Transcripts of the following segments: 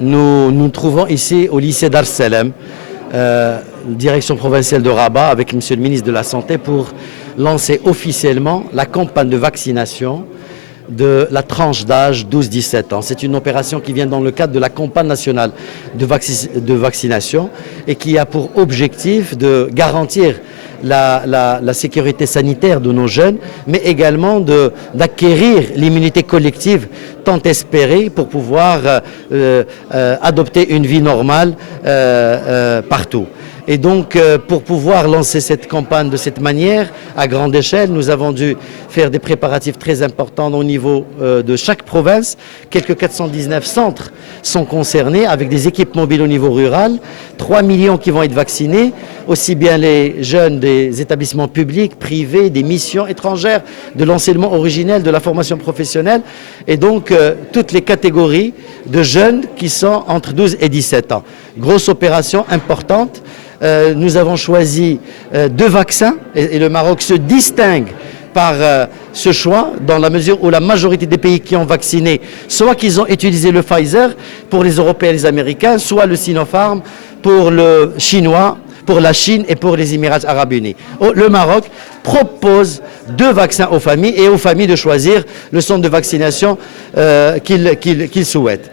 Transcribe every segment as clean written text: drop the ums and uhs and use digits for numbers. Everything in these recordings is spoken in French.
nous nous trouvons ici au lycée Dar Salam, direction provinciale de Rabat, avec Monsieur le ministre de la Santé pour lancer officiellement la campagne de vaccination de la tranche d'âge 12-17 ans. C'est une opération qui vient dans le cadre de la campagne nationale de vaccination et qui a pour objectif de garantir la sécurité sanitaire de nos jeunes, mais également d'acquérir l'immunité collective tant espérée pour pouvoir adopter une vie normale partout. Et donc, pour pouvoir lancer cette campagne de cette manière, à grande échelle, nous avons dû faire des préparatifs très importants au niveau de chaque province. Quelques 419 centres sont concernés avec des équipes mobiles au niveau rural, 3 millions qui vont être vaccinés, aussi bien les jeunes des établissements publics, privés, des missions étrangères, de l'enseignement originel, de la formation professionnelle, et donc toutes les catégories de jeunes qui sont entre 12 et 17 ans. Grosse opération importante. Nous avons choisi 2 vaccins et le Maroc se distingue par ce choix dans la mesure où la majorité des pays qui ont vacciné, soit qu'ils ont utilisé le Pfizer pour les Européens et les Américains, soit le Sinopharm pour le Chinois, pour la Chine et pour les Émirats arabes unis. Le Maroc propose 2 vaccins aux familles et aux familles de choisir le centre de vaccination qu'ils souhaitent.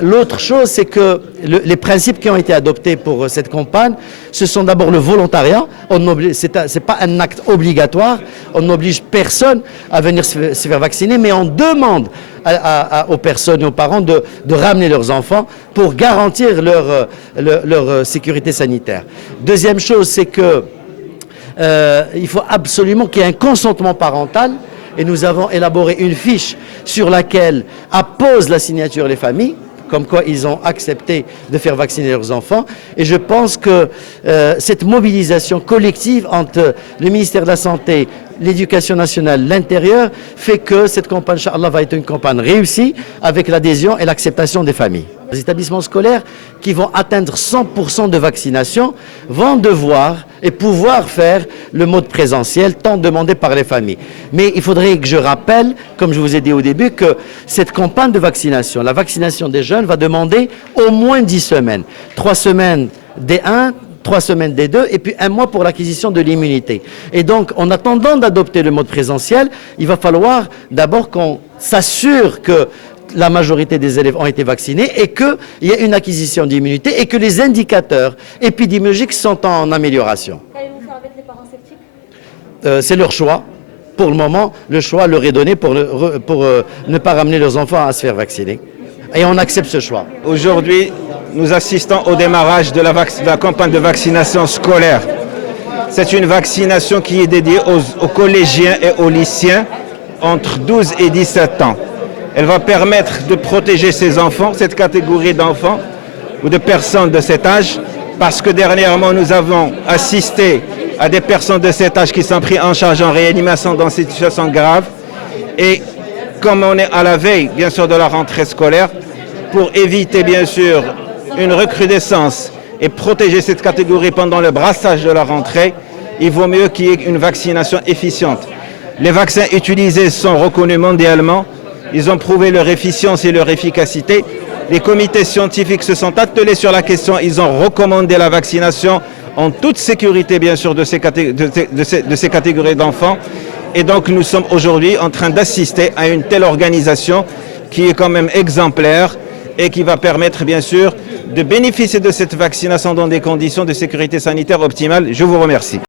L'autre chose, c'est que les principes qui ont été adoptés pour cette campagne, ce sont d'abord le volontariat. C'est pas un acte obligatoire, on n'oblige personne à venir se faire vacciner, mais on demande aux personnes et aux parents de ramener leurs enfants pour garantir leur sécurité sanitaire. Deuxième chose, c'est que il faut absolument qu'il y ait un consentement parental et nous avons élaboré une fiche sur laquelle apposent la signature les familles, comme quoi ils ont accepté de faire vacciner leurs enfants. Et je pense que cette mobilisation collective entre le ministère de la Santé, l'Éducation nationale, l'Intérieur, fait que cette campagne, Inch'Allah, va être une campagne réussie avec l'adhésion et l'acceptation des familles. Les établissements scolaires qui vont atteindre 100% de vaccination vont devoir et pouvoir faire le mode présentiel tant demandé par les familles. Mais il faudrait que je rappelle, comme je vous ai dit au début, que cette campagne de vaccination, la vaccination des jeunes va demander au moins 10 semaines. 3 semaines des 1, 3 semaines des 2 et puis 1 mois pour l'acquisition de l'immunité. Et donc, en attendant d'adopter le mode présentiel, il va falloir d'abord qu'on s'assure que la majorité des élèves ont été vaccinés et qu'il y a une acquisition d'immunité et que les indicateurs épidémiologiques sont en amélioration. Qu'allez-vous faire avec les parents sceptiques ? C'est leur choix. Pour le moment, le choix leur est donné pour ne pas ramener leurs enfants à se faire vacciner. Et on accepte ce choix. Aujourd'hui, nous assistons au démarrage de la campagne de vaccination scolaire. C'est une vaccination qui est dédiée aux collégiens et aux lycéens entre 12 et 17 ans. Elle va permettre de protéger ces enfants, cette catégorie d'enfants ou de personnes de cet âge, parce que dernièrement, nous avons assisté à des personnes de cet âge qui sont prises en charge en réanimation dans cette situation grave. Et comme on est à la veille, bien sûr, de la rentrée scolaire, pour éviter, bien sûr, une recrudescence et protéger cette catégorie pendant le brassage de la rentrée, il vaut mieux qu'il y ait une vaccination efficiente. Les vaccins utilisés sont reconnus mondialement. Ils ont prouvé leur efficience et leur efficacité. Les comités scientifiques se sont attelés sur la question. Ils ont recommandé la vaccination en toute sécurité, bien sûr, de ces catégories d'enfants. Et donc, nous sommes aujourd'hui en train d'assister à une telle organisation qui est quand même exemplaire et qui va permettre, bien sûr, de bénéficier de cette vaccination dans des conditions de sécurité sanitaire optimales. Je vous remercie.